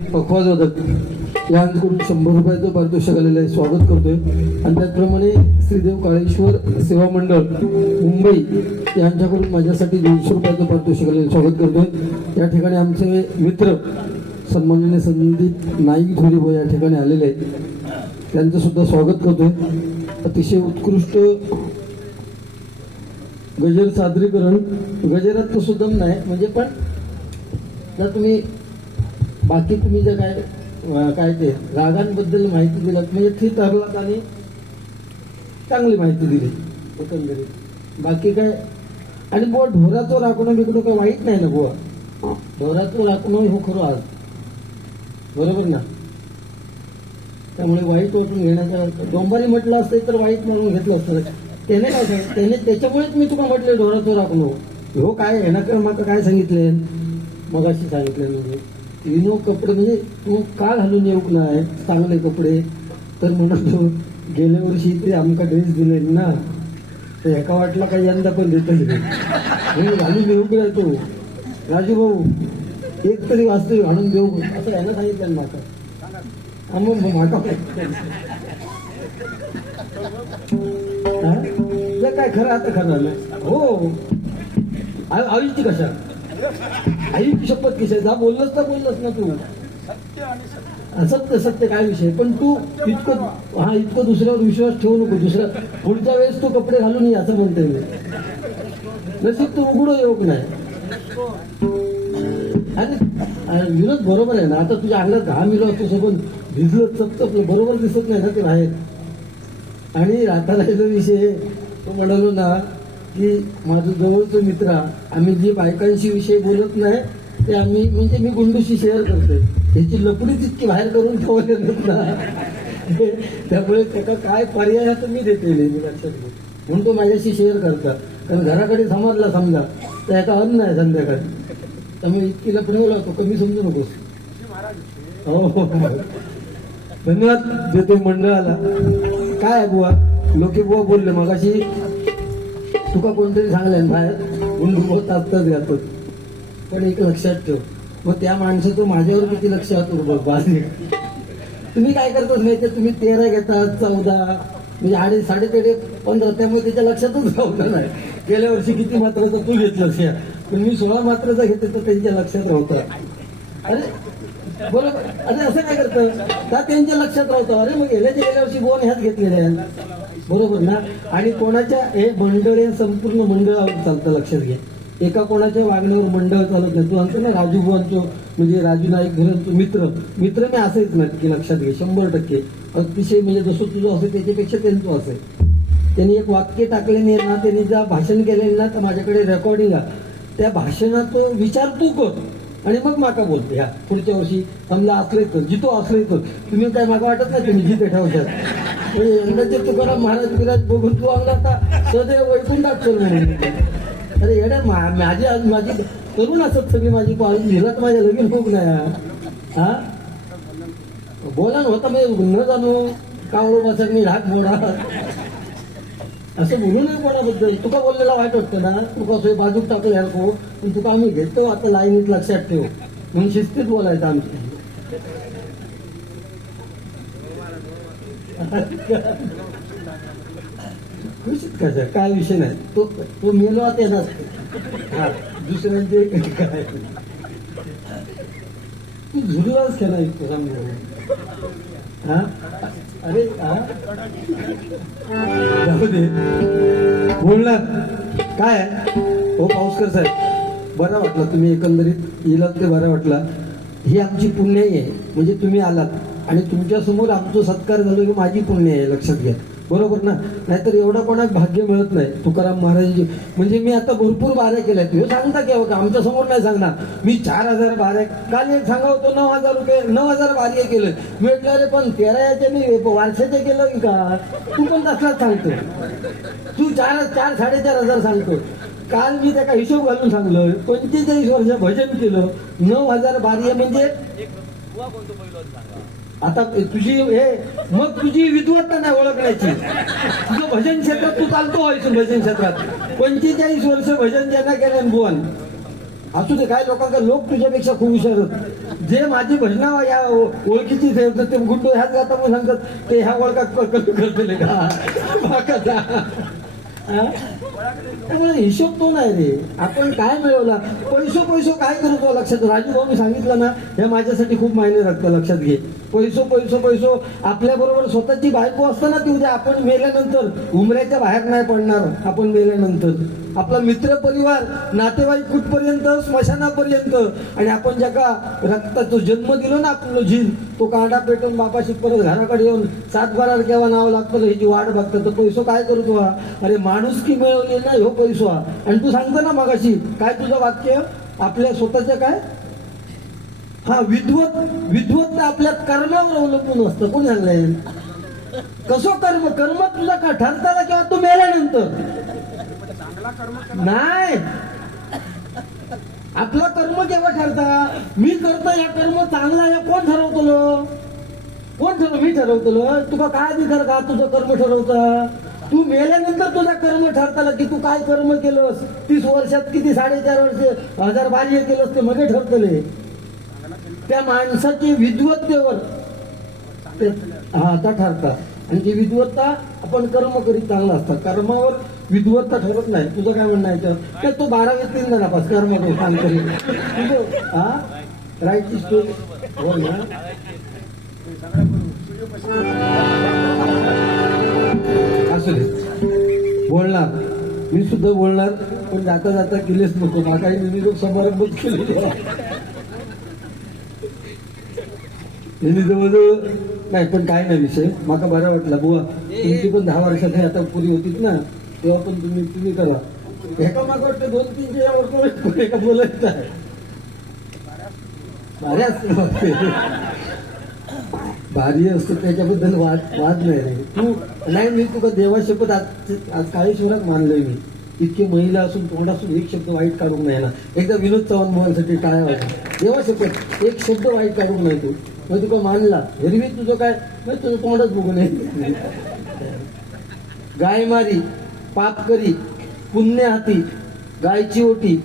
पखवाजवादक यांकडून 100 रुपयाचं पारितोषिक आलेलं आहे, स्वागत करतोय. आणि त्याचप्रमाणे श्रीदेव काळेश्वर सेवा मंडळ मुंबई यांच्याकडून माझ्यासाठी 200 रुपयाचं पारितोषिक आलेलं स्वागत करतोय. या ठिकाणी आमचे मित्र सन्माननीय संदीप नाईक धोरीभाऊ या ठिकाणी आलेले आहेत, त्यांचं सुद्धा स्वागत करतोय. अतिशय उत्कृष्ट गजर सादरीकरण, गजरात तर सुद्धा नाही म्हणजे, पण जर तुम्ही बाकी तुम्ही जे काय ते रागांबद्दल माहिती दिलात म्हणजे ठीक ठरलात आणि चांगली माहिती दिली एकंदरीत. बाकी काय आणि बुवा ढोराचं राखणं बिकणं काय वाईट नाही ना बुवा, ढोराचं राखणं हो खरं आज बरोबर ना. त्यामुळे वाईट वाटून घेण्याच्या डोंबारी म्हटलं असतं तर वाईट म्हणून घेतलं असतं. त्याने काय सांग त्याने त्याच्यामुळेच मी तुम्हाला म्हटलं ढोराचं राखणं हो काय येणार मग काय सांगितले मगाशी सांगितले म्हणजे विनो कपडे म्हणजे तू का घालून येऊ नाही चांगले कपडे तर म्हणतो गेल्या वर्षी ते आमका ड्रेस दिले ना तर एका वाटला काही यंदा पण देत घालून येऊ काय तो राजू भाऊ एक तरी वास्तू घालून देऊ असं यानं सांगितलं माका मग माका काय खरं आता खरं नाही हो आईची कशा आईची शपथ कशी जा बोललंच तर बोललंच ना तू सत्य सत्य काय विषय पण तू इतकं दुसऱ्यावर विश्वास ठेवू नको. दुसऱ्या पुढच्या वेळेस तू कपडे घालून ये असं म्हणते मी. नशीब तू उघडं योग नाही आणि विरोध बरोबर आहे ना. आता तुझ्या अंगात घाम विरोध असतो सोबत भिजलं चपचपलं बरोबर दिसत नाही ना ते बाहेर. आणि राहता विषय तो म्हणालो ना की माझं जवळचं मित्र आम्ही जी बायकांशी विषय बोलत नाही ते आम्ही म्हणजे मी गुंडूशी शेअर करते. त्याची लपडीच इतकी बाहेर करून ठेवले ना त्यामुळे त्याला काय पर्याय तर मी देते मी लक्षात घेऊ म्हणून तो माझ्याशी शेअर करता. कारण घराकडे समजला समजा तर याचा अन्न आहे संध्याकाळी त्यामुळे इतकी लपडीवर लागतो कमी समजू नकोस. हो धन्यवाद देतो मंडळाला. काय बुवा लोके बुवा बोलले मगाशी तुका कोणतरी सांगलंय बाहेर गुंडू होत असतात घालतो पण एक लक्षात ठेव मग त्या माणसाचं माझ्यावर किती लक्ष बाजू तुम्ही काय करतात नाही तर तुम्ही 13 घेतात 14 म्हणजे 3.5 15 त्यामुळे त्याच्या लक्षातच राहतं नाही. गेल्या वर्षी किती मात्राचा तू घेतलंस या पण मी 16 मात्राचा घेते तर त्यांच्या लक्षात राहतं. अरे बरोबर अरे असं काय करतं का त्यांच्या लक्षात राहतं. अरे मग गेल्या वर्षी 2 ह्याच घेतलेल्या बरोबर ना. आणि कोणाच्या हे मंडळ हे संपूर्ण मंडळावर चालतं लक्षात घ्या. एका कोणाच्या वागण्यावर मंडळ चालत नाही. तू म्हणतो ना राजू बुवांचं म्हणजे राजू नाईक घरांचं मित्र मी असेच नाही की लक्षात घे 100% अतिशय म्हणजे जसं तुझं असेल त्याच्यापेक्षा त्यांचं असेल. त्यांनी एक वाक्य टाकले नाही ना त्यांनी ज्या भाषण केलेलं ना तर माझ्याकडे रेकॉर्डिंग आहे त्या भाषणात विचार तू कर आणि मग माका बोलते ह्या पुढच्या वर्षी समजा असले तर जितो असले तर तुम्ही काय मागा वाटत नाही तुम्ही जिथे ठेवशात यंदाचे तुकाराम महाराज विराज बघून तू अंगला आता सदैव वैकुंठात चल म्हणून. अरे येड्या माझी करून असत सगळी माझी पाळी झिलात माझ्या लगीन खूप नाही हा बोला ना होता मी न जाणू कावडो बसत मी ढाक मोडा असं बोलू नये कोणाबद्दल. तुका बोललेला वाईट वाटतं ना तुका बाजूक टाकलं यारको पण तुका आम्ही घेतो आता लाईनीत लक्षात ठेव म्हणून शिस्तीत बोलायचं आमच्या. खुशीत कसं काय विषय नाही तो मेलो आता येणार हा दुसऱ्यांचे काय तू झुरलाच खेळा इतकं समजा हा अरे हा जाऊ दे बोलणार काय हो पाऊसकर साहेब बरं वाटलं तुम्ही एकंदरीत येलात ते बरं वाटलं. ही आमची पुण्याई आहे म्हणजे तुम्ही आलात आणि तुमच्या समोर आमचा सत्कार झालो की माझी पुण्य आहे लक्षात घ्या बरोबर ना. नाहीतर एवढा कोणाक भाग्य मिळत नाही. तुकाराम महाराज म्हणजे मी आता भरपूर बाऱ्या केल्या हे सांगता की का आमच्या समोर नाही सांगणार मी 4000 बाऱ्या काल एक सांगा होतो 9000 रुपये 9000 बाऱ्या केलं म्हटलं अरे पण 13 याच्या मी वर्षाचे केलं की का तू पण तसलाच सांगतो तू 4,500 सांगतो. काल मी त्याचा हिशोब घालून सांगलं 45 वर्ष भजन केलं 9000 बाऱ्या म्हणजे आता तुझी हे मग तुझी विद्वत्ता नाही ओळखण्याची तुझं भजन क्षेत्रात तू चालतो व्हायचं भजन क्षेत्रात 45 वर्ष भजन ज्यांना केलं बुवान असू दे, काय लोकांना लोक तुझ्यापेक्षा खूप हुशार आहेत. जे माझी भजना या ओळखीची ठेवतात ते गुड्डू ह्याच गाता म्हणून सांगतात ते ह्या ओळखात करतले का बाकाचा. त्यामुळे हिशोब तो नाही रे. आपण काय मिळवला, पैसो काय करतो लक्षात. राजू भाऊ मी सांगितलं ना, हे माझ्यासाठी खूप मायने राखतं, लक्षात घे. पैसो आपल्या बरोबर स्वतःची बायको असताना ती उद्या आपण मेल्यानंतर उमऱ्याच्या बाहेर नाही पडणार. आपण मेल्यानंतर आपला मित्र परिवार नातेवाईक कुठपर्यंत, स्मशानापर्यंत. आणि आपण ज्या का रक्ताचा जन्म दिलो ना आपलं झील, तो कांडा पेटून बापाशी परत घराकडे येऊन 7-12 केव्हा नाव लागतं ह्याची वाट बघतं. तर पैसो काय करतो हा, अरे माणुसकी मिळवली ना ह्यो पैसो हा. आणि तू सांगतो ना मगाशी काय तुझं वाक्य, आपल्या स्वतःच्या काय हा विद्वत आपल्या कर्मावर अवलंबून असतं. कोण सांगलंय कसं कर्म तुझा का ठरताना किंवा तू मेल्यानंतर नाही. आपला कर्म केव्हा ठरता, मी करतो या कर्म चांगला या कोण ठरवतो, मी ठरवतो. तुका काय अधिकार का तुझं कर्म ठरवता. तू मेल्यानंतर तुझा कर्म ठरताना की तू काय कर्म केलंस 30 वर्षात किती 4.5 वर्ष 1000 बारी केलंस ते मध्ये ठरतले. त्या माणसाची विद्वत्तेवर आता ठरतात. आणि ती विद्वत्ता आपण कर्म करीत चांगला असतात, कर्मावर विद्वत्ता ठरत नाही. तुझं काय म्हणणं आहे तर तो 12वीत 3 नापास कर्म करू काम करेल तुझं. हा राईटची स्टोरी हो ना. असू दे, बोलणार मी सुद्धा बोलणार, पण जाता जाता केलेच नको. काही नेहमी समारंभच केलेले यांनी जवळजवळ नाही. पण काय नाही विषय, माका बरा वाटला बुवा. तुमची पण 10 वर्षाची आता पुरी होतीच ना, तेव्हा पण तुम्ही करा. एका मागा वाटतं 2-3 वर्ष एका बोलायचं आहे. भारी असतो त्याच्याबद्दल वाद नाही रे. तू नाही, मी तुका देवाशपथ आज काळेश्वरात मानलोय मी. इतके महिला असून तोंडासून एक शब्द वाईट काढून नाही ना. एकदा विनोद चव्हाण मुलांसाठी टाळ्या वाजल्या. देवाशपथ एक शब्द वाईट काढून नाही तू. मग तुका मानला एरवी तुझं काय तुझं तोंडच बघू नये. गाय मारी, पाप करी, पुण्य हाती, गायची ओटी,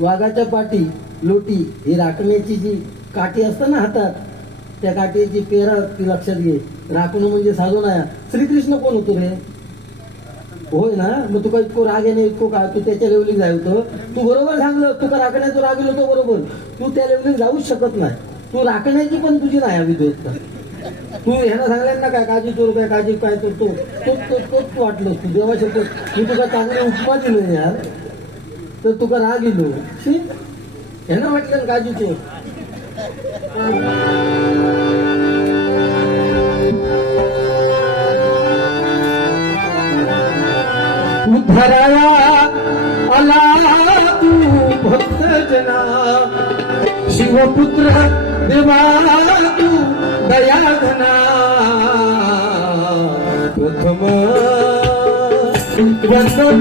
वाघाच्या पाठी, लोटी. ही राखण्याची जी काठी असतं ना हातात, त्या काठीची पेरा ती लक्षात घे. राखणं म्हणजे साधू नाही. श्रीकृष्ण कोण होतो रे, होय ना. मग तुका इतकं राग येणे इतकं का, तू त्याच्या लेवलिंग जायचं. तू बरोबर सांगलं, तुका राखण्याचं राग येईल होतो बरोबर. तू त्या लेवलिंग जाऊच शकत नाही. तू राखण्याची पण तुझी नाही हवी देत. तू ह्याला सांगल्यान ना काय काळजी चोर काय काळजी काय करतो तोच वाटलं तू देवा शकतो. मी तुका चांगली उपमा दिलं यार, तर तुका राग येलो ह्यानं म्हटलं काळजी चोर. उद्धराया आला तू भक्त जना, शिवपुत्र देवा तू दयाघना. प्रथम वंदन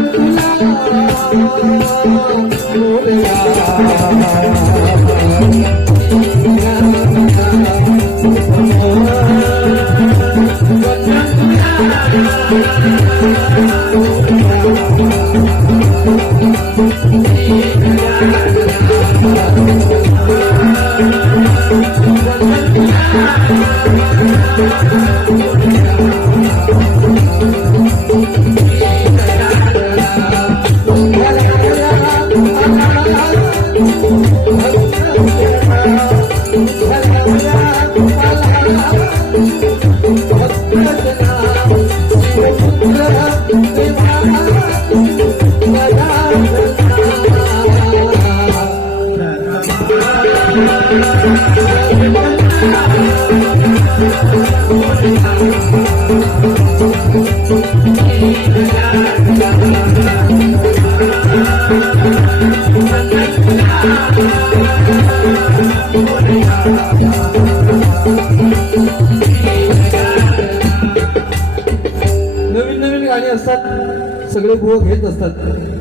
नवीन गाणी असतात, सगळे बुवा घेत असतात.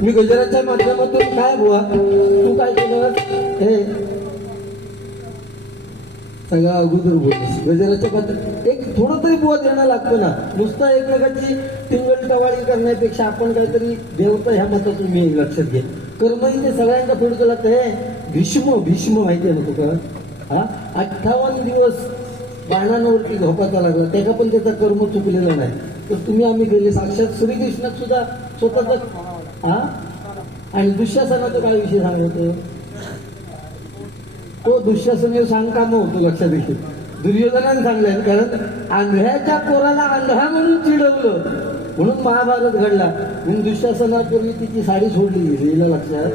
मी गजराच्या माध्यमातून काय बुवा तू काय केलं हे सगळं अगोदर बोललीस. गजराच्या पात्रात एक थोडं तरी बुवा देणं लागतं ना. नुसतं एकमेकांची टिंगल टवाळी करण्यापेक्षा आपण काहीतरी देवता ह्या मतातून मी लक्षात घे. कर्मही ते सगळ्यांना फेडतो लागतं. हे भीष्म माहिती आहे ना तुका? हा 58 दिवस बाणांवरती झोपाचा लागला, त्याचा पण त्याचा कर्म चुकलेला नाही. तर तुम्ही आम्ही गेले साक्षात श्रीकृष्णात सुद्धा स्वतःच. हा आणि दुःशासनाचा काय विषय सांगतो तो? दुःशासन सांग काम होतो लक्षात घेईल. दुर्योधनाने सांगलंय, कारण आंधळ्याच्या पोराला आंधळा म्हणून चिडवलं म्हणून महाभारत घडला. म्हणून दुःशासनापूर्वी तिची साडी सोडली गेली लक्षात.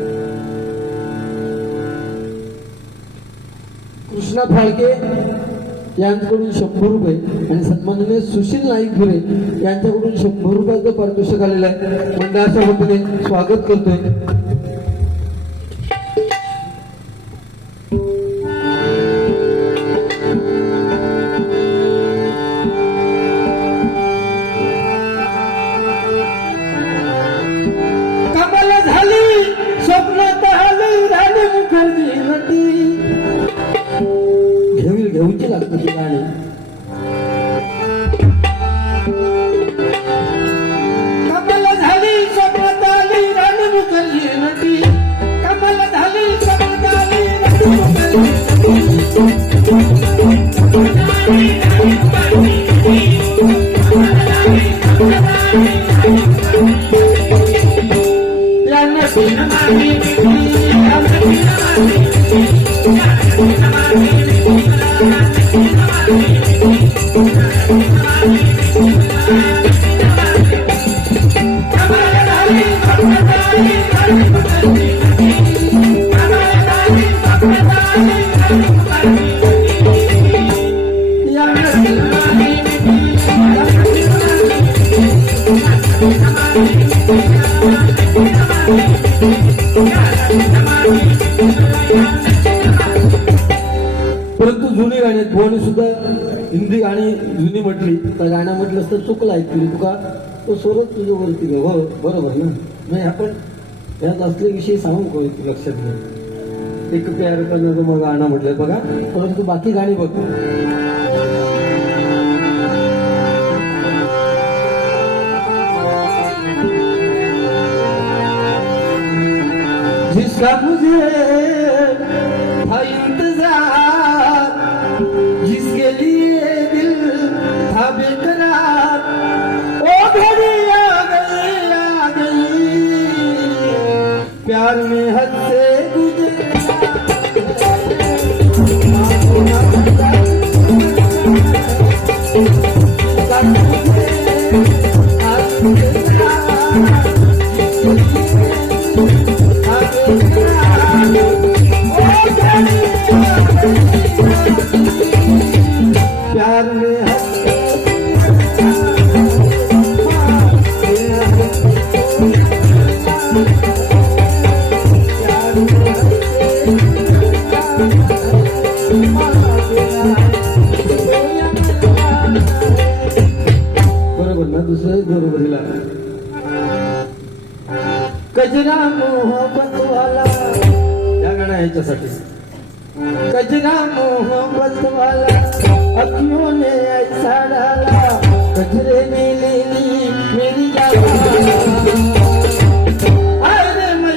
कृष्णा फाळके यांच्याकडून 100 रुपये आणि सन्माननीय सुशील नाईक घुरे यांच्याकडून 100 रुपयाचं पारितोषिक आलेलं आहे. मंडळाच्या वतीने स्वागत करतोय. कमाल झाली स्वप्नात आली राणी मुखर्जी नटी. घेऊची लागतो ती गाणी. कमाल झाली स्वप्नात आली राणी मुखर्जी नटी. कमाल झाली स्वप्नात आली राणी परंतु जुनी गाणी आहेत. भुवानी सुद्धा हिंदी गाणी जुनी म्हटली तर गाणं म्हटलं तर चुकला ऐकली तुका तो स्वरच तुझ्यावरती नाही. हो बरोबर ना. नाही आपण यात असले विषय सांगू का तू लक्षात घे. एक प्यार करण्याचं मग गाणं म्हटलंय बघा, परंतु बाकी गाणी बघ. जिसका मुझे था इंतजार, जिसके लिए दिल था बेकरार, ओ घड़ी आ गई प्यार में हद से प्यार में बरोबर ना. दुसरं बरोबर हिला कजरा मोहब्बत वाला या गाणं याच्यासाठी. कजरा मोहब्बत वाला अखियों ने ऐसा डाला, कजरे ने ले ली मेरी जान. अरे मैं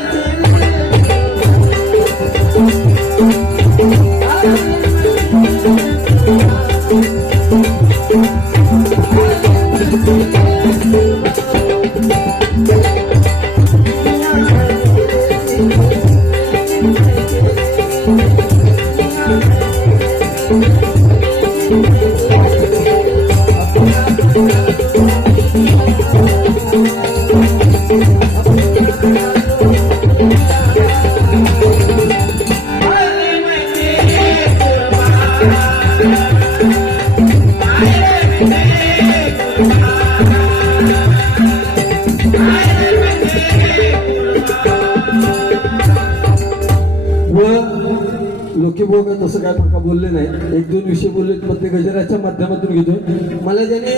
लोकीबो काय तसं काय फका बोलले नाही. 1-2 विषय बोलले पण ते गजराच्या माध्यमातून घेतोय. मला ज्याने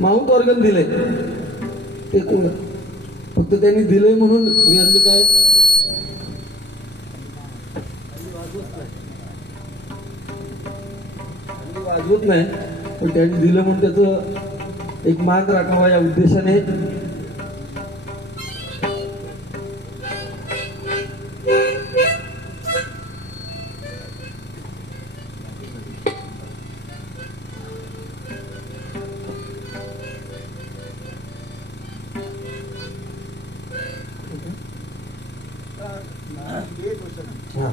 माउंट ऑर्गन दिलंय ते फक्त त्यांनी दिलंय म्हणून मी आणले काय वाजवत नाही, पण त्यांनी दिलं म्हणून त्याचं एक मान राखावा या उद्देशाने हा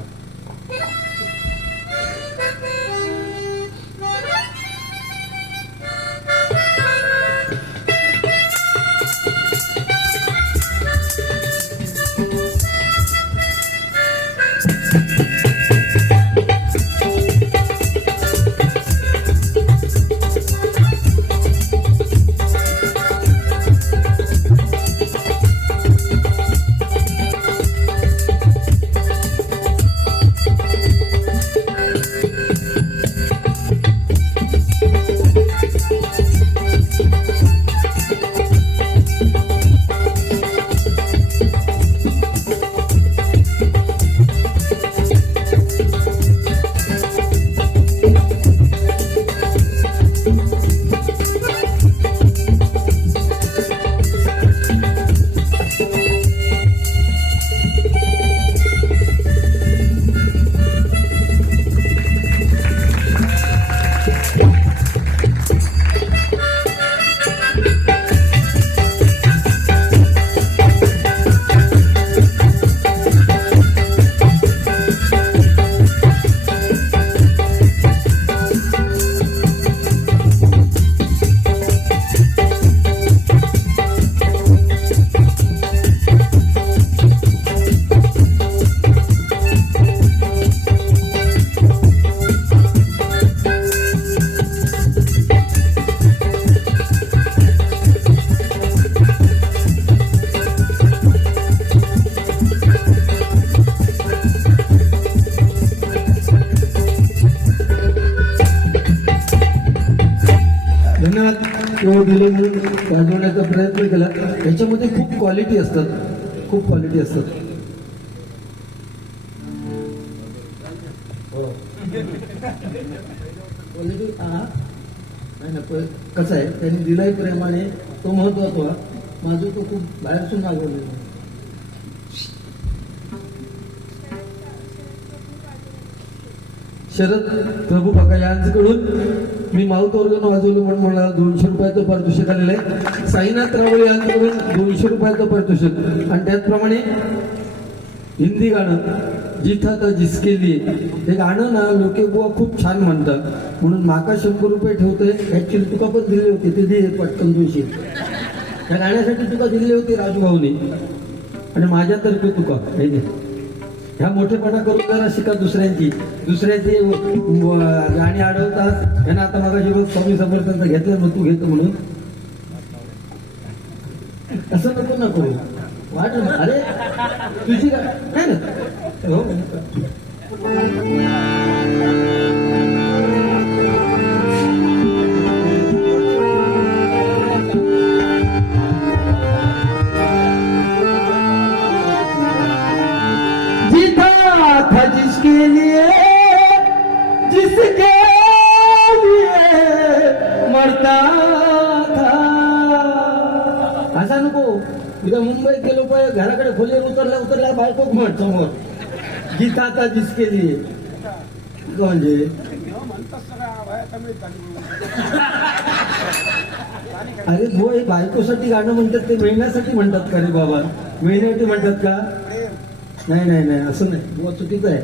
दिले मी गाजवण्याचा प्रयत्न केला. याच्यामध्ये खूप क्वालिटी असतात, खूप क्वालिटी असतात. क्वालिटी नाही ना, कसं आहे त्यांनी दिलाय प्रेमाने, तो महत्वाचा. माझं तो खूप बाहेरसून मागवलेला. शरद प्रभू काका यांच्याकडून मी माउथ ऑर्गन वाजवलं म्हणून मला 200 रुपयाचं पारितोषिक आलेलं आहे. साईनाथ रावळे यांच्याकडून 200 रुपयाचं पारितोषिक. आणि त्याचप्रमाणे हिंदी गाणं जिथा था जिसके लिए, हे गाणं ना लोके बुवा खूप छान म्हणतात, म्हणून माका 100 रुपये ठेवतोय. ऍक्च्युली तुका पण दिले होते, ते दे पटकन 200. त्या गाण्यासाठी तुका दिले होते राजूभाऊनी, आणि माझ्यातर्फे तुका हे दे. ह्या मोठेपणा करून जरा शिका दुसऱ्यांची गाणी अडवतात. यांना आता माझा जीवन स्वामी समर्थांचा घेतलं मग तू घेतो म्हणून असं नको ना करू. वाट अरे तुझी काय ना हो. था जिसके लिए, जिसके लिए मरता था. असा नको. उद्या मुंबईत गेलो पाय घराकडे खोली उतरल्या बायकोक म्हण समोर गीता था जिसके लिए. म्हणजे अरे हो, हे बायकोसाठी गाणं म्हणतात, ते मिळण्यासाठी म्हणतात का रे बाबा? मिळण्यासाठी म्हणतात का? नाही नाही नाही, असं नाही, बुवा चुकीचं आहे.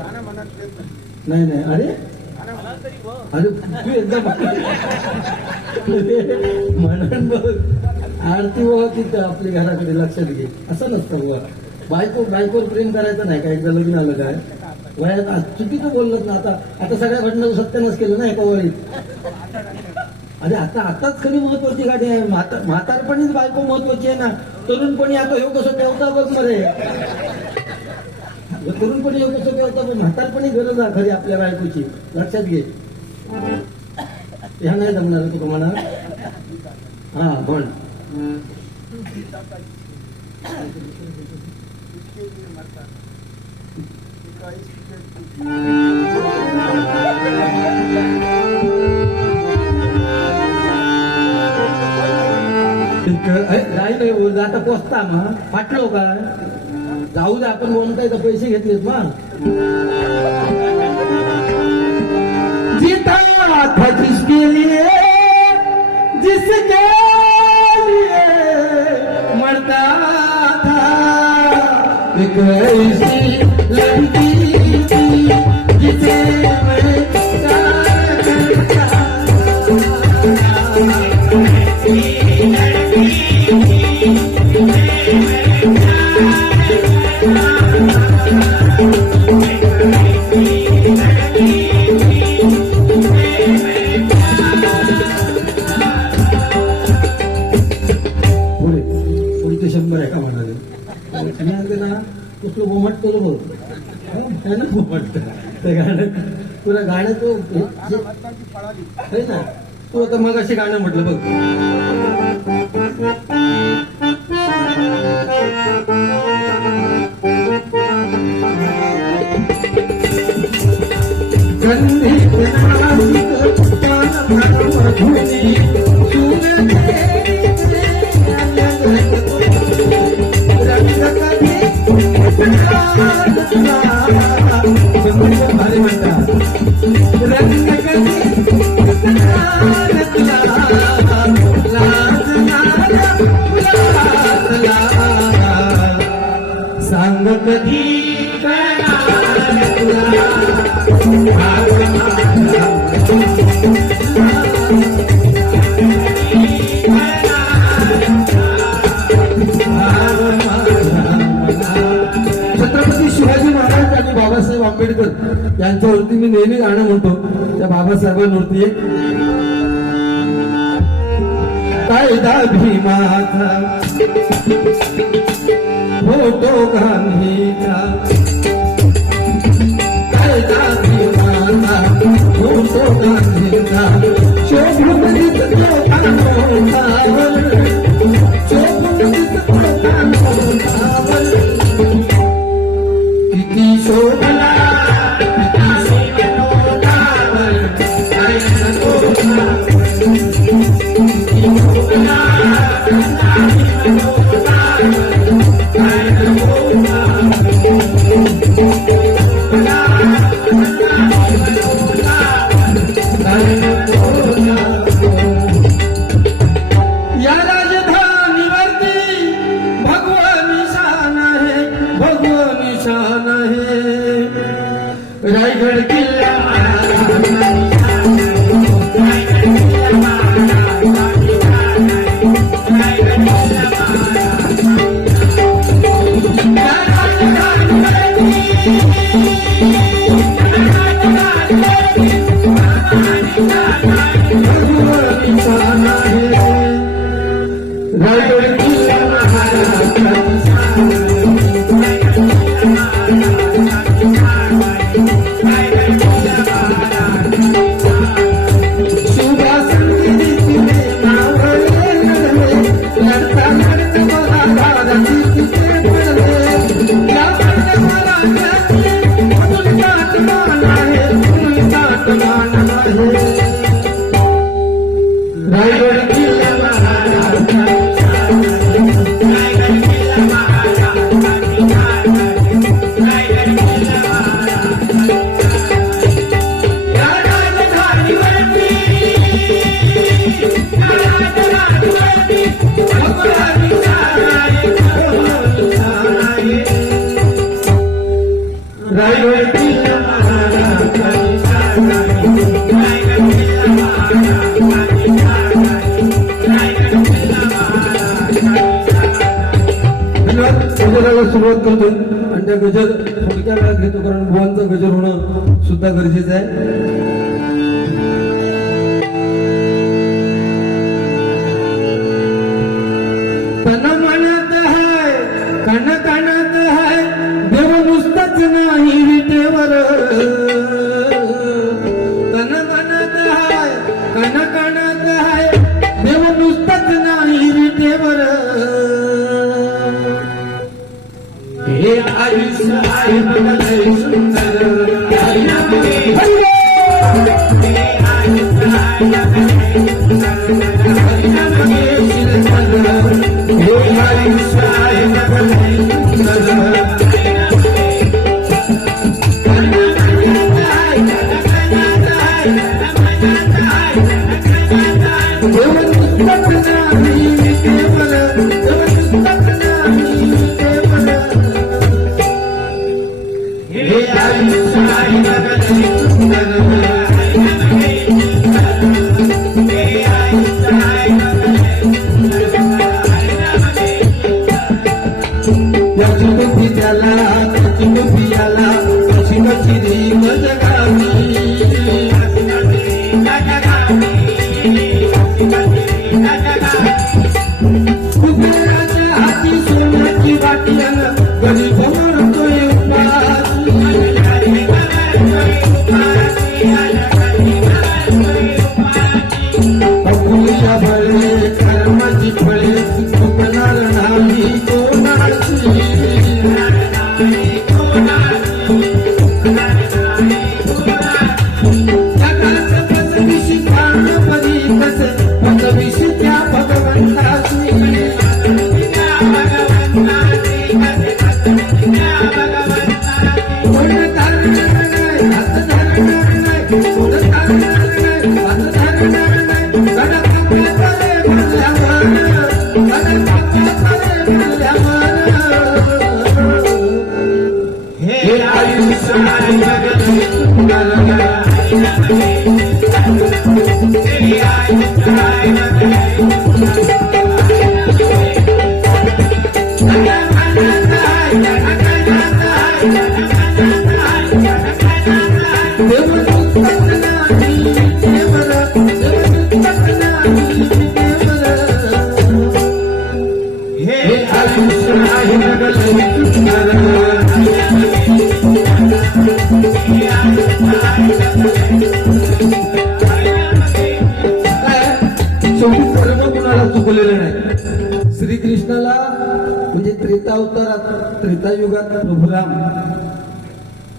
नाही नाही, अरे अरे तू एकदा म्हणून बघ आरती बाबा तिथं आपल्या घराकडे लक्षात घे. असं नसतं बुवा. बायकोवर प्रेम करायचं नाही का? एकदा लग्न आलं काय वयात चुकीचं बोललं ना. आता सगळ्या घटना सत्यानच केलं ना एका वळीत. अरे आताच खरी महत्वाची गाडी आहे. म्हातारपणीच बायको महत्वाची आहे ना. तरुणपणी आता हे कसं ठेवता बघ मरे. तरुणपणी हे कसं ठेवता, पण म्हातारपणी गरज आहे खरी आपल्या बायकोची, लक्षात घे. ह्या नाही जमणार तुका म्हणा. हा म्हण. नाही बोल आता पोचता मग फाटलो का? जाऊ दे, आपण म्हणताय का पैसे घेतलेत मग. जीता था जिसके लिए, जिसके लिए मरता था. एक ऐसी लड़की कुठलं बोमट केलं बघ है ना बोमट ते गाणं तुला गाणं तू है ना तू आता मग असे गाणं म्हटलं बघ सांग कधी छत्रपती शिवाजी महाराज आणि बाबासाहेब आंबेडकर यांच्यावरती मी नेहमी गाणं म्हणतो त्या बाबासाहेबांवरती कायदा भीमाचा फोटो गांधीचा कायदा भीमाचा फोटो गांधीचा शोभून दिसतो कानोखावर शोभून दिसतो कानोखावर किती शोभला किती शोभला या राजधानीवरती भगवान निशान आहे भगवान निशान आहे रायगड किल्ला गजराला सुरुवात करतो आणि त्या गजर थोडक्या वेळात घेतो कारण बुवांचा गजर होणं सुद्धा गरजेचं आहे तन म्हणत आहे कण कणत आहे देव नुसतंच नाही विटेवर तन म्हणत आहे कण कणत आहे देव नुसतंच नाही विटेवर हे आयुष्य आहे बघा लय सुंदर शेवटी कर्म कुणाला चुकलेलं नाही. श्रीकृष्णाला म्हणजे त्रेतावतारात त्रेतायुगात प्रभुराम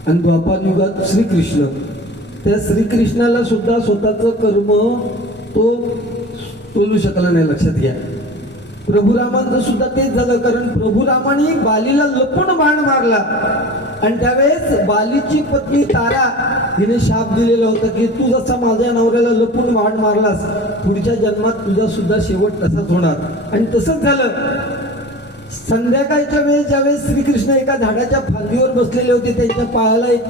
आणि द्वापार युगात श्रीकृष्ण, त्या श्रीकृष्णाला सुद्धा स्वतःचं कर्म तो तोलू शकला नाही. लक्षात घ्या, प्रभुरामांचं सुद्धा तेच झालं. कारण प्रभुरामाने बालीला लपून बाण मारला आणि त्यावेळेस बालीची पत्नी तारा हिने शाप दिलेला होता की तू जसा माझ्या नवऱ्याला लपून बाण मारलास पुढच्या जन्मात तुझा सुद्धा शेवट तसाच होणार. आणि तसंच झालं. संध्याकाळच्या वेळेस ज्यावेळेस श्रीकृष्ण एका झाडाच्या फांदीवर बसलेले होते, त्यांच्या पायाला एक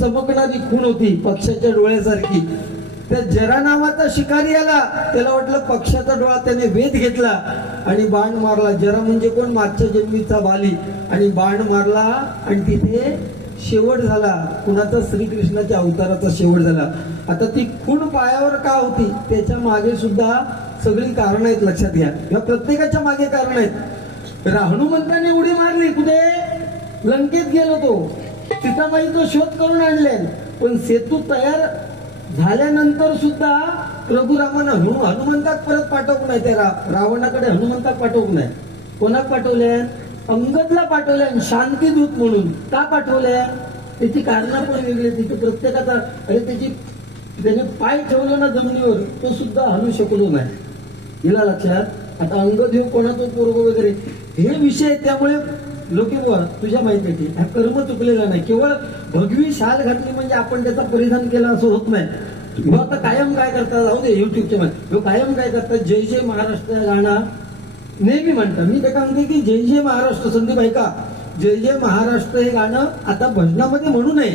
चमकणारी खूण होती पक्षाच्या डोळ्यासारखी. त्या जरा नावाचा शिकारी आला, त्याला वाटलं पक्षाचा डोळा, त्याने वेध घेतला आणि बाण मारला. जरा म्हणजे कोण, मागच्या जन्मीचा बाली. आणि बाण मारला आणि तिथे शेवट झाला. कुणाचा? श्रीकृष्णाच्या अवताराचा शेवट झाला. आता ती खूण पायावर का होती त्याच्या मागे सुद्धा सगळी कारण आहेत. लक्षात घ्या, या प्रत्येकाच्या मागे कारण आहेत. हनुमंताने उडी मारली कुठे? लंकेत गेलो तो, सीताबाईचा शोध करून आणले. पण सेतू तयार झाल्यानंतर सुद्धा प्रभू रामानं हनुमंताक परत पाठवू नाही. त्या रावणाकडे हनुमंताक पाठवू नाही. कोणाक पाठवल्या? अंगदला पाठवल्या, शांतीदूत म्हणून. का पाठवल्या? त्याची कारणं पण वेगळी. तिथे प्रत्येकाचा, अरे त्याने पाय ठेवलं ना जमिनीवर, तो सुद्धा हलू शकलो नाही. हिला लक्षात. आता अंगद हे कोणाचं पोरग वगैरे हे विषय आहेत. त्यामुळे लोके बुवा तुझ्या माहिती हा कर्म चुकलेला नाही. केवळ भगवी शाल घातली म्हणजे आपण त्याचा परिधान केला असं होत नाही. ह्यो आता कायम काय करता, जाऊ दे युट्यूबच्या ह्यो कायम काय करतात, जय जय महाराष्ट्र गाणं नेहमी म्हणतात. मी काय म्हणते की जय जय महाराष्ट्र, संदीप ऐका, जय जय महाराष्ट्र हे गाणं आता भजनामध्ये म्हणू नये.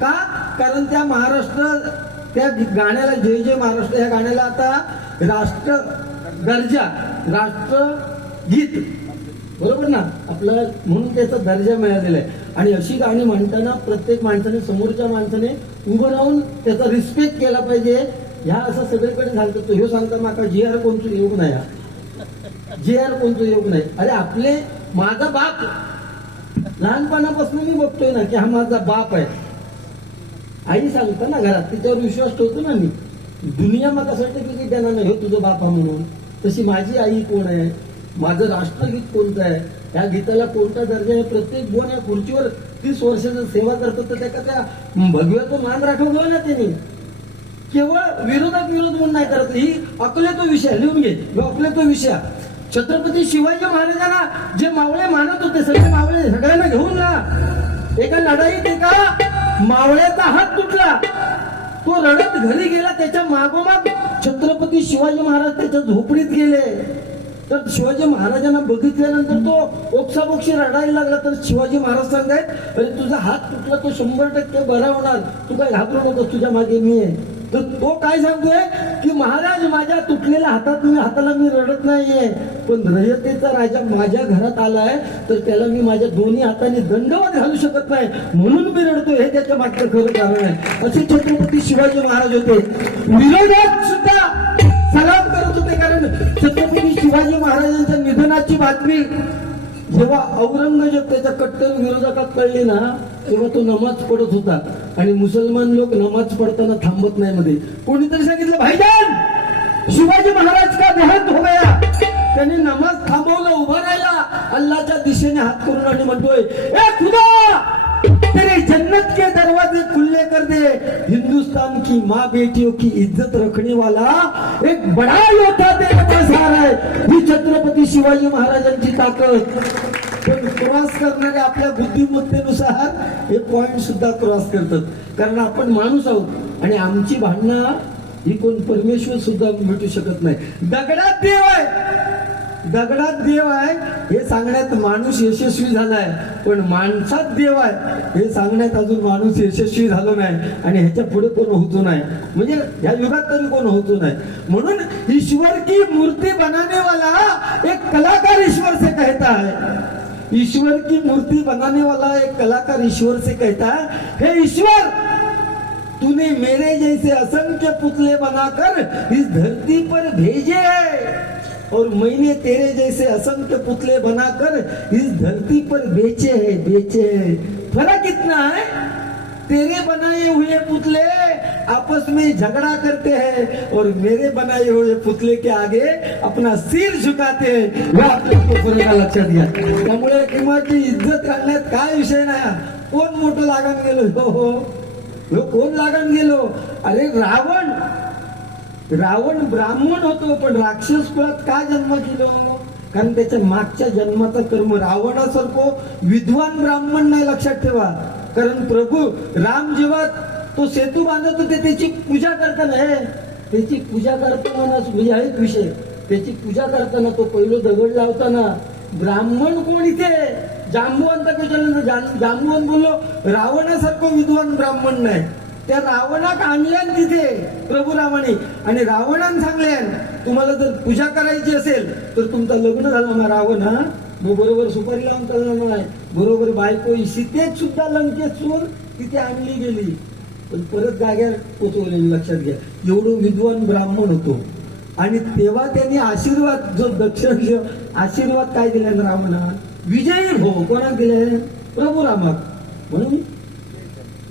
का? कारण त्या महाराष्ट्र, त्या गाण्याला, जय जय महाराष्ट्र या गाण्याला आता राष्ट्र दर्जा, राष्ट्रगीत, बरोबर ना आपलं, म्हणून त्याचा दर्जा मिळालेला आहे. आणि अशी गाणी म्हणताना प्रत्येक माणसाने, समोरच्या माणसाने उभं राहून त्याचा रिस्पेक्ट केला पाहिजे. ह्या असं सगळीकडे झालं तर ह्यो सांगता माका जी आर कोणतं योग नाही, जी आर कोणतं योग नाही. अरे आपले, माझा बाप लहानपणापासून मी बघतोय ना की हा माझा बाप आहे. आई सांगता ना घरात, तिच्यावर विश्वास ठेवतो ना मी. दुनिया मग सर्टिफिकेट देणार नाही हो तुझं बापा म्हणून. तशी माझी आई कोण आहे, माझं राष्ट्रगीत कोणतं आहे, या गीताला कोणता दर्जा आहे. प्रत्येक जण या खुर्चीवर 30 वर्षाची सेवा करतो तर त्या भगव्याचं मान राखवलं ना त्यांनी. केवळ विरोधात विरोध म्हणून नाही करत. ही अकलेतो विषय, लिहून घे, अकलेतो विषय. छत्रपती शिवाजी महाराजांना जे मावळे मानत होते, सगळे मावळे सगळ्यांना घेऊन ना एका लढाईत एका मावळ्याचा हात तुटला, तो रडत घरी गेला. त्याच्या मागोमाग छत्रपती शिवाजी महाराज त्याच्या झोपडीत गेले. तर शिवाजी महाराजांना बघितल्यानंतर तो ओक्साबोक्षी रडायला लागला. तर शिवाजी महाराज सांगायत, अरे तुझा हात तुटला, तो 100% बरा होणार, तू काय घाबरू नको, तुझ्या मागे मी आहे. तर तो काय सांगतोय की महाराज माझ्या तुटलेल्या हाताला मी रडत नाहीये, पण रयतेचा राजा माझ्या घरात आलाय तर त्याला मी माझ्या दोन्ही हाताने दंडवत घालू शकत नाही, म्हणून मी रडतोय. हे त्याच्या मागचं खरं कारण आहे. असे छत्रपती शिवाजी महाराज होते. विरोधात सुद्धा सलाम करत होते. कारण छत्रपती शिवाजी महाराजांच्या निधनाची बातमी जेव्हा औरंगजेब त्याच्या कट्टर विरोधकात कळली ना, तेव्हा तो नमाज पडत होता. आणि मुसलमान लोक नमाज पडताना थांबत नाही मध्ये. कोणीतरी सांगितलं, भाईजान शिवाजी महाराज का देहांत हो गया. त्याने नमाज थांबवलं, उभा राहिला, अल्लाच्या दिशेने हात करून आणि म्हणतोय, ए खुदा तेरे जन्नत के दरवाजे खुले कर दे. हिंदुस्तान की माँ बेटियों की इज्जत रखने वाला एक बड़ा योद्धा तेरे पास आ रहा है. ही छत्रपती शिवाजी महाराजांची ताकद. पण क्रॉस करणारे आपल्या बुद्धिमत्तेनुसार हे पॉइंट सुद्धा क्रॉस करतात. कारण आपण माणूस आहोत आणि आमची भांडणं ही कोण परमेश्वर सुद्धा भेटू शकत नाही. दगडात देव आहे, दगडात देव आहे हे सांगण्यात माणूस यशस्वी झालाय, पण माणसात देव आहे हे सांगण्यात अजून माणूस यशस्वी झालो नाही, आणि ह्याच्या पुढे कोण होतो नाही, म्हणजे ह्या युगात तरी कोण होतो नाही. म्हणून ईश्वर की मूर्ति बनाने वाला एक कलाकार ईश्वर से कहता है, ईश्वर की मूर्ति बनाने वाला एक कलाकार ईश्वर से कहता है, हे ईश्वर तूने मेरे जैसे असंख्य पुतले बनाकर इस धरती पर भेजे हैं, और मैंने तेरे जैसे असंख्य पुतले बनाकर इस धरती पर बेचे हैं. फर्क इतना है, तेरे बनाए हुए पुतले आपस में झगड़ा करते हैं और मेरे बनाए हुए पुतले के आगे अपना सिर झुकाते हैं. हे आपल्या पुतळ्याला लक्षात घ्या. त्यामुळे किंमतची इज्जत करण्यात काय विषय नाही. कोण मोठं लागण गेलो, हो कोण लागण गेलो. अरे रावण ब्राह्मण होतो, पण राक्षस कुळात का जन्म दिलो, कारण त्याच्या मागच्या जन्माचा कर्म. रावणासारखं विद्वान ब्राह्मण नाही, लक्षात ठेवा. कारण प्रभू राम जेव्हा तो सेतू बांधत होते त्याची पूजा करताना, त्याची पूजा करताना म्हणजे आहे विषय, त्याची पूजा करताना तो पहिलं दगड लावताना ब्राह्मण कोण इथे जांबुवंत विचारलं. जांबुवंत बोललो रावणासारखं विद्वान ब्राह्मण नाही. त्या रावणाक आणल्यान तिथे प्रभू रामाने, आणि रावणान सांगल्यान तुम्हाला जर पूजा करायची असेल तर तुमचं लग्न झालं ना रावण, हा मग बरोबर सुपारी लावून चालणार नाही, बरोबर बायको सीतेत सुद्धा लंकेत चोर तिथे आणली गेली, पण परत जाग्यावर पोचवलेली. लक्षात घ्या, एवढं विद्वान ब्राह्मण होतो. आणि तेव्हा त्यांनी आशीर्वाद, जो दक्षिण आशीर्वाद काय दिले रावणा, विजयी हो. कोणाक दिले, प्रभू रामाक, म्हणून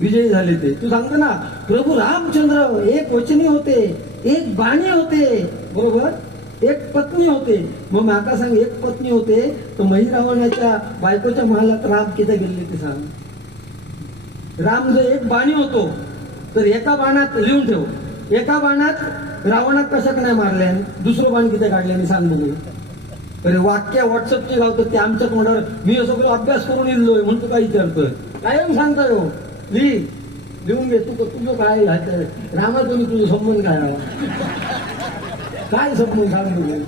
विजयी झाले ते. तू सांगतो ना, प्रभू रामचंद्र एक वचनी होते, एक बाणी होते, बरोबर, एक पत्नी होते. मग माका सांग, एक पत्नी होते तर मही रावणाच्या बायकोच्या महालात राम किती गेले ते सांग. राम जर एक बाणी होतो तर एका बाणात लिहून ठेव, एका बाणात रावणात कशाक नाही मारल्या, दुसरं बाण किती काढल्याने सांग बघू. अरे वाक्य व्हॉट्सअपचे गावतात ते आमच्यात म्हणणार मी सगळं अभ्यास करून इल्लोय म्हणून तू काय विचारतोय, कायम सांगता हो लिहून घे. तू तुझं काय रामातून तुझं संबंध काय हवा, काय संबंध सांग बघू.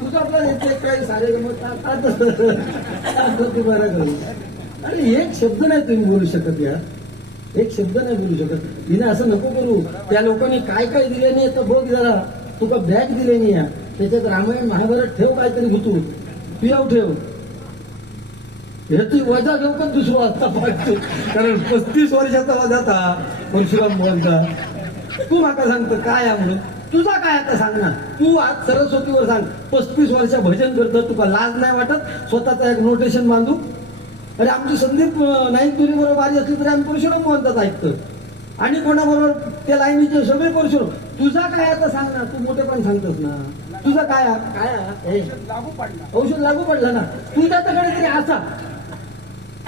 तुझं आपला येते काही सारे तू बरा करू. अरे एक शब्द नाही तुम्ही बोलू शकत यार, एक शब्द नाही बोलू शकत. तिने असं नको करू. त्या लोकांनी काय काय दिले नाही तर बघ जरा, तुका बॅग दिले नाही या त्याच्यात रामायण महाभारत ठेव, काहीतरी घेतो पियाव ठेव. ह्याची वजा लवकर दुसरं आता पाहतो, कारण 35 वर्षाचा वजा था परशुराम बोलता. तू माका सांगतो काय आहे म्हणून, तुझा काय आता सांग ना. तू आज सरस्वतीवर सांग, 35 वर्ष भजन करतो, तुका लाज नाही वाटत स्वतःचा एक नोटेशन बांधू. अरे आमची संदीप नाईक तुरी बरोबर बारी असली तरी आम्ही परशुराम म्हणतात ऐकतो, आणि कोणाबरोबर त्या लाईनीचे सगळे परशुराम. तुझा काय आता सांग ना, तू मोठे पण सांगतोस ना. तुझा काय औषध लागू पडला ना, तुझ्या तर तरी असा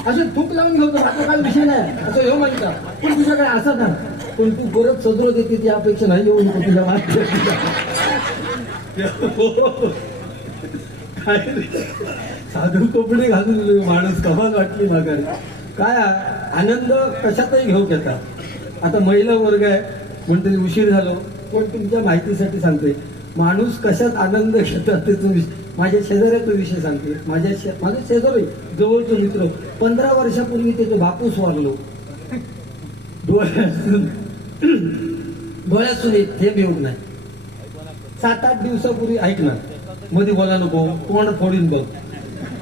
असं तूप लावून घेऊ आता काय विषय नाही असं येऊ म्हणता. पण तुझ्याकडे असं ना, पण तू परत सदरो देते ती अपेक्षा नाही येऊ नको तुझ्या काय साधू कपडे घालून दिले माणूस, कमाल वाटली माघारी. काय आनंद कशातही घेऊ घेता. आता महिला वर्ग आहे म्हणतरी उशीर झालो, पण तुमच्या माहितीसाठी सांगतोय माणूस कशात आनंद घेतात ते तुम्ही. माझ्या शेजाऱ्याचा विषय सांगते. माझ्या शेजारी जवळचे मित्र 15 वर्षापूर्वी त्याचे बापूस वारलो. डोळ्यातून एक थेंब येऊन नाही. 7-8 दिवसापूर्वी ऐकणार, मध्ये बोला नको कोण फोडीन बघ.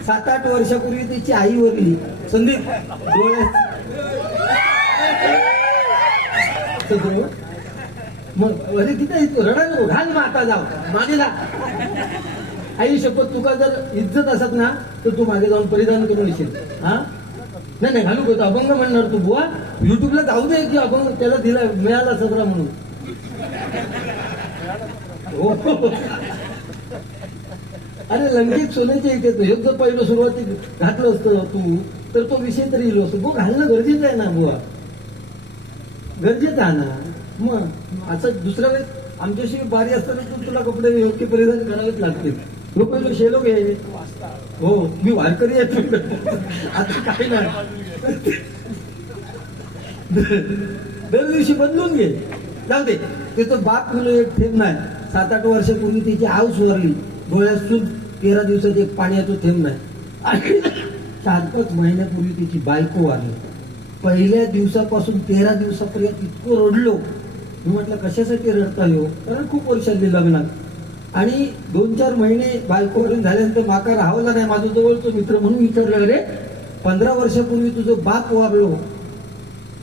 7-8 वर्षापूर्वी त्याची आई वरली. संदीप डोळ्यात मग अरे तिथे रडा नको, घाल मग आता जाऊ मागे जा. आई शपथ तुका जर इज्जत असत ना तर तू मागे जाऊन परिधान करून येशील. हा नाही घालू का अभंग म्हणणार तू बुवा. युट्यूबला जाऊ दे की अभंग त्याला दिला मिळाला सदरा म्हणून. हो अरे लंकेत सोन्याच्या इथे तो जर पहिलं सुरुवाती घातलं असतं तू तर तो विषय तरी येलो असतो. बुवा घालणं गरजेचं आहे ना बुवा, गरजेचं आहे ना. मग असं दुसऱ्या वेळेस आमच्याशी बारी असताना तुला कपडे योग्य परिधान करावेच लागतील. हो पहिलं शेलो घे. हो मी वारकरी आहे आता काही नाही, दर दिवशी बदलून घे. जाऊ दे त्याचं बाप मुलं एक थेंब नाही. 7-8 वर्षापूर्वी तिची आव सुरली. डोळ्यातून 13 दिवसात एक पाण्याचं थेंब नाही. आणि 4-5 महिन्यापूर्वी तिची बायको आली. पहिल्या दिवसापासून 13 दिवसापर्यंत इतकं रडलो. मी म्हटलं कशासाठी रडता येऊ, कारण खूप वर्षांनी लग्नात. आणि 2-4 महिने बायकोपर्यंत झाल्यानंतर माका राहवला नाही. माझा जवळचा मित्र म्हणून विचारलं, अरे 15 वर्षापूर्वी तुझं बाप वारलो,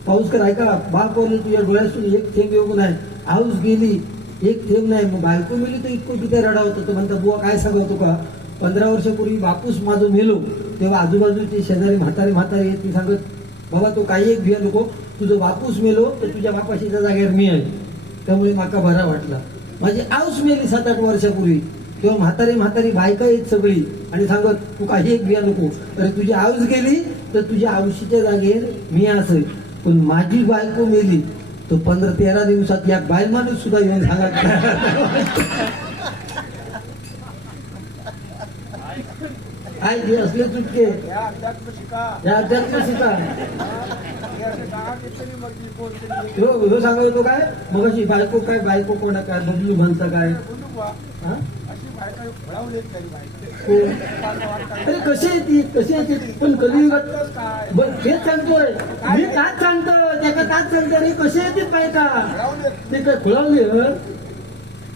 पाऊस कर ऐका, बाप वारले, तुझ्या डोळ्यातून एक थेंब येऊ नाही, हाऊस गेली, एक थेंब नाही, मग बायको मेली तर इतकं किती रडा होतं. तर म्हणता बुवा काय सांगतो का, 15 वर्षापूर्वी बापूस माझं मेलो तेव्हा आजूबाजूचे शेजारी म्हातारे येत ती सांगत, बाबा तो काही एक भिया नको, तुझं बापूस मेलो तर तुझ्या बापाशीच्या जागेवर मी आहे. त्यामुळे माका बरा वाटला. माझी आऊस मेली 7-8 वर्षापूर्वी तेव्हा म्हातारी बायका येत सगळी आणि सांगत, तू काही एक भिया नको, अरे तुझी आऊस गेली तर तुझ्या आऊशीच्या जागेवर मी असेल. पण माझी बायको मेली तो 15-13 दिवसात या बायल माणूस सुद्धा येऊन सांगत काय जे असले चुटके या अध्यात्म शिका. या अध्यात्म शिका. हे असे सांगा किती मर्जी कोण तरी ह्यो सांगायचो काय मग अशी बायको काय, बायको कोणा काय, बबलू म्हणता काय, बोलू बा. हा? अशी बायका फळावली तरी बायका हो. अरे कशी येते पण कलियुगात काय बरं तेच सांगतोय मी, ताच सांगतो त्याका, ताच सांगतो अरे कसे येते बायका, फळावले ते काय खुळावले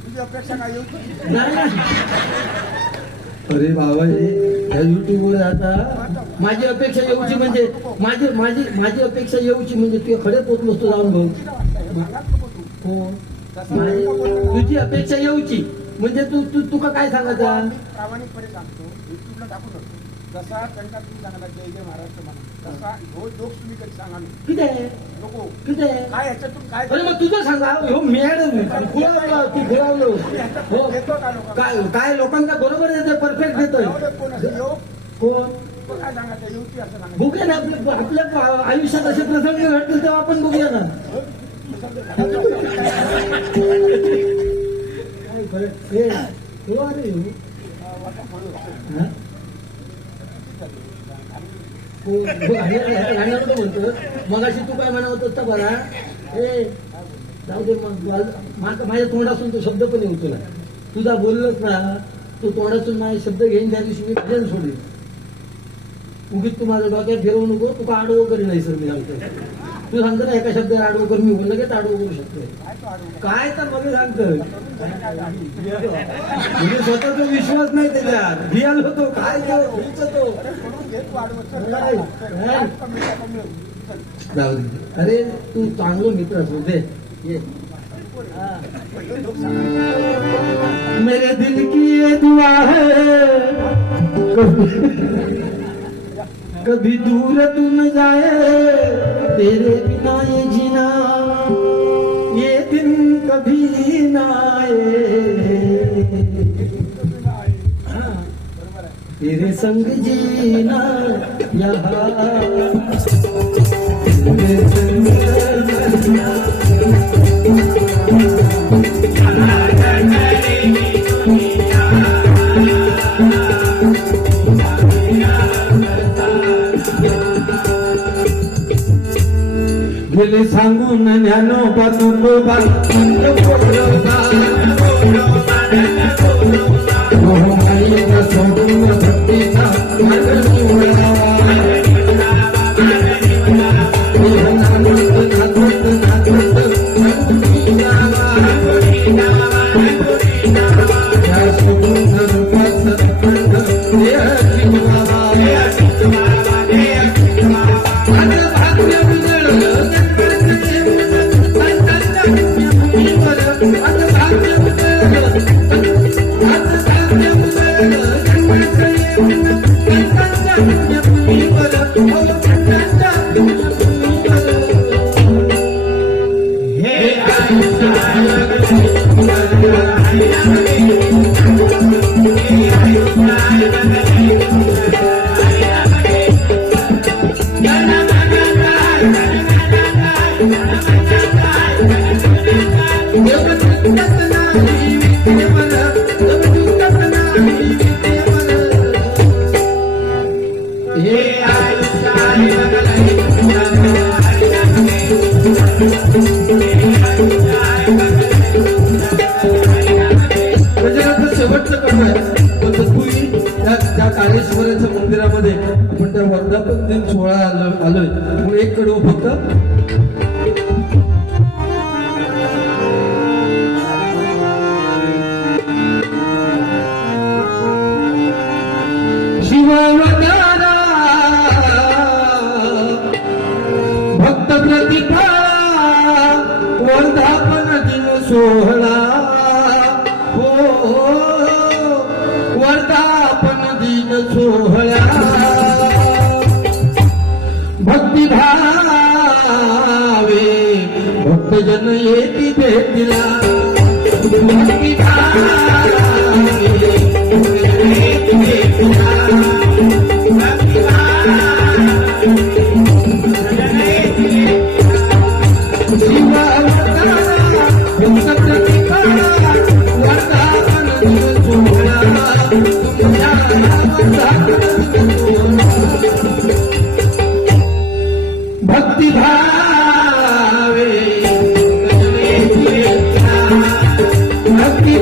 तुझी अपेक्षा काय येऊ नाही. अरे बाबा या युट्यूबवर आता माझी अपेक्षा येऊची म्हणजे माझी अपेक्षा येऊची म्हणजे तू खडे पोचलोस तो जाऊन भाऊ. हो. तुझी अपेक्षा येऊची म्हणजे तुका काय सांगायचा. प्रामाणिकपणे सांगतो, युट्यूबला टाकू शकतो. जसा त्यांना तुम्ही सांगा जय जय महाराष्ट्र म्हणा, तसा हो जोक्स तुम्ही कधी सांगा किती आहे नको किती आहे. काय ह्याच्यातून काय अरे मग तुझं सांगा हो मेड तू खुळावलो हो. येतो का लोक काय लोकांना बरोबर येते, परफेक्ट देतोय. कोण असं येऊ कोण तो काय सांगायचं येऊची असं सांगा. बघूया ना आपल्या आयुष्यात असे प्रसंग घडतील तेव्हा आपण बघूया ना. काय खरं हे हो अरे हो. हा? हो, हो, आणि नको म्हणतो मगाशी तू काय म्हणा होतं तर बरा ए जाऊ दे मग माझ्या तोंडातून तो शब्द पण येऊ तुला, तुझा बोललोच ना तू तोंडातून माझे शब्द घेऊन त्या दिवशी मी भजन सोडले. उगीच तू माझ्या डोक्यात फिरवू नको, तुका आडवं करी नाही सर मी सांगतो. तू सांगतो ना एका शब्दाला आडवं कर, मी लगेच आडवं करू शकतो. काय तर मग सांगतोय म्हणजे स्वतःचा विश्वास नाही त्याच्यात, भियाल होतो काय तो जाऊ दे. अरे तू चांगलो मित्र असो दे ये. मेरे दिल की ये दुआ है कभी दूर तू न जाए, तेरे बिना ये जीना ये दिन कभी ना आए, तेरे संग जीना यहाँ तेरे संग जीना. गेले सांगून ज्ञानोबा तुकोबा सोडून भक्तीचा एक कडवं फक्त. शिववतारा भक्त प्रतिफळा वर्धापन दिन सोहळा हो वर्धापन दिन सोहळा भक्ती भावे भक्तजन येती भेटीला भक्ती भावे येती भेटीला भक्ती भावे भक्ती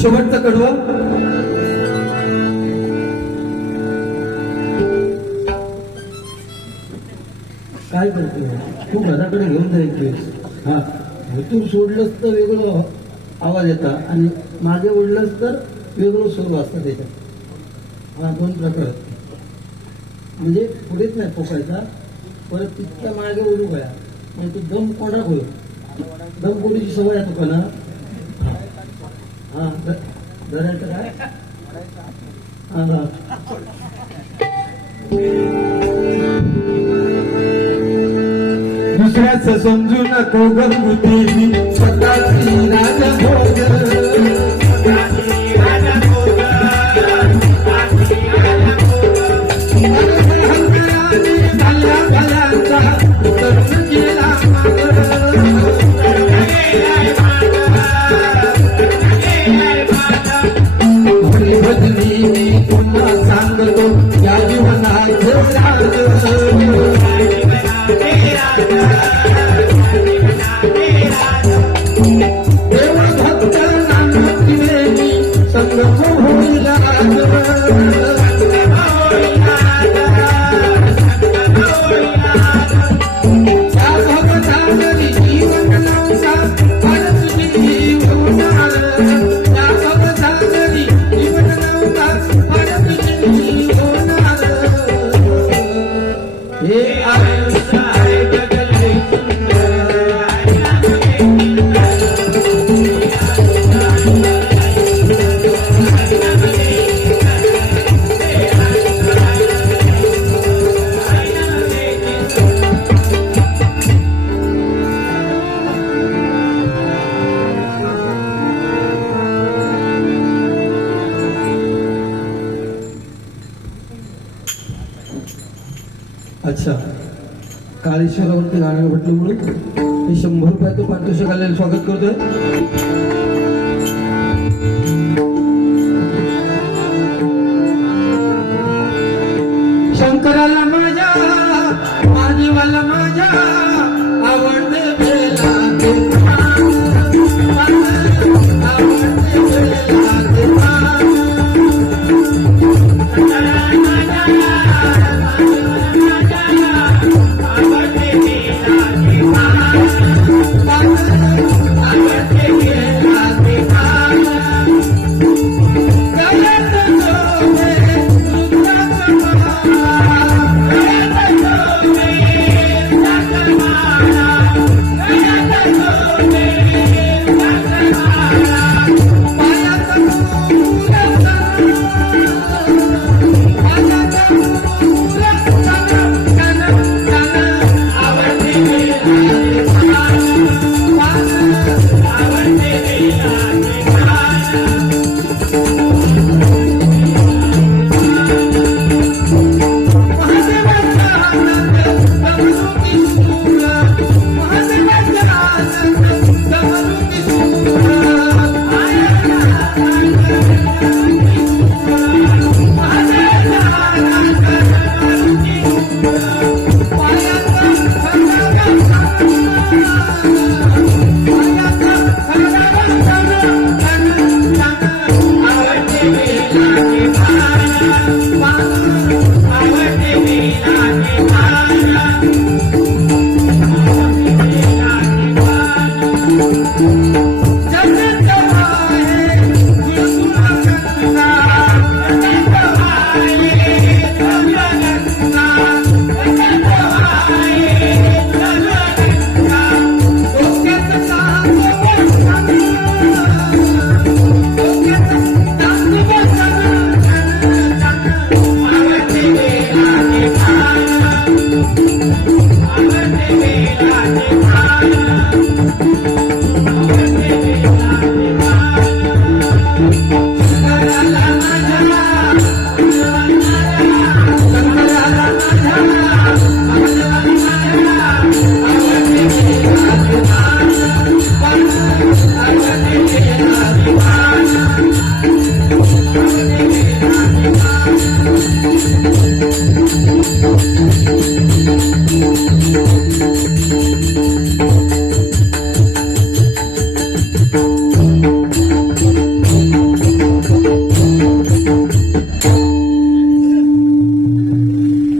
शेवटचं कडवं. काय करते तू घराकडे घेऊन जायचे. हा तू सोडलंस तर वेगळं आवाज येतात आणि मागे ओढलंस तर वेगळं सूर वाजतात त्याच्यात. हा दोन प्रकार आहेत. म्हणजे पुढेच नाही पोकायचा, परत तितक्या मागे ओढू गया म्हणजे तू दम कोणा होईल. दम कोणीची सवय आहे तुका ना. हा धरायचं काय. हा दुसऱ्याच समजू नको गंगुती स्वतःची राजभोग. भल्या भल्यांचा तरुण केला माग. अच्छा, काळेश्वरावरती गाणं म्हटलं म्हणून हे 100 रुपयाचं पारितोषिक आलेलं स्वागत करतोय. शंकराला माझ्या, महादेवाला माझ्या आवडते बेला देवा. आवडते बेला देवा.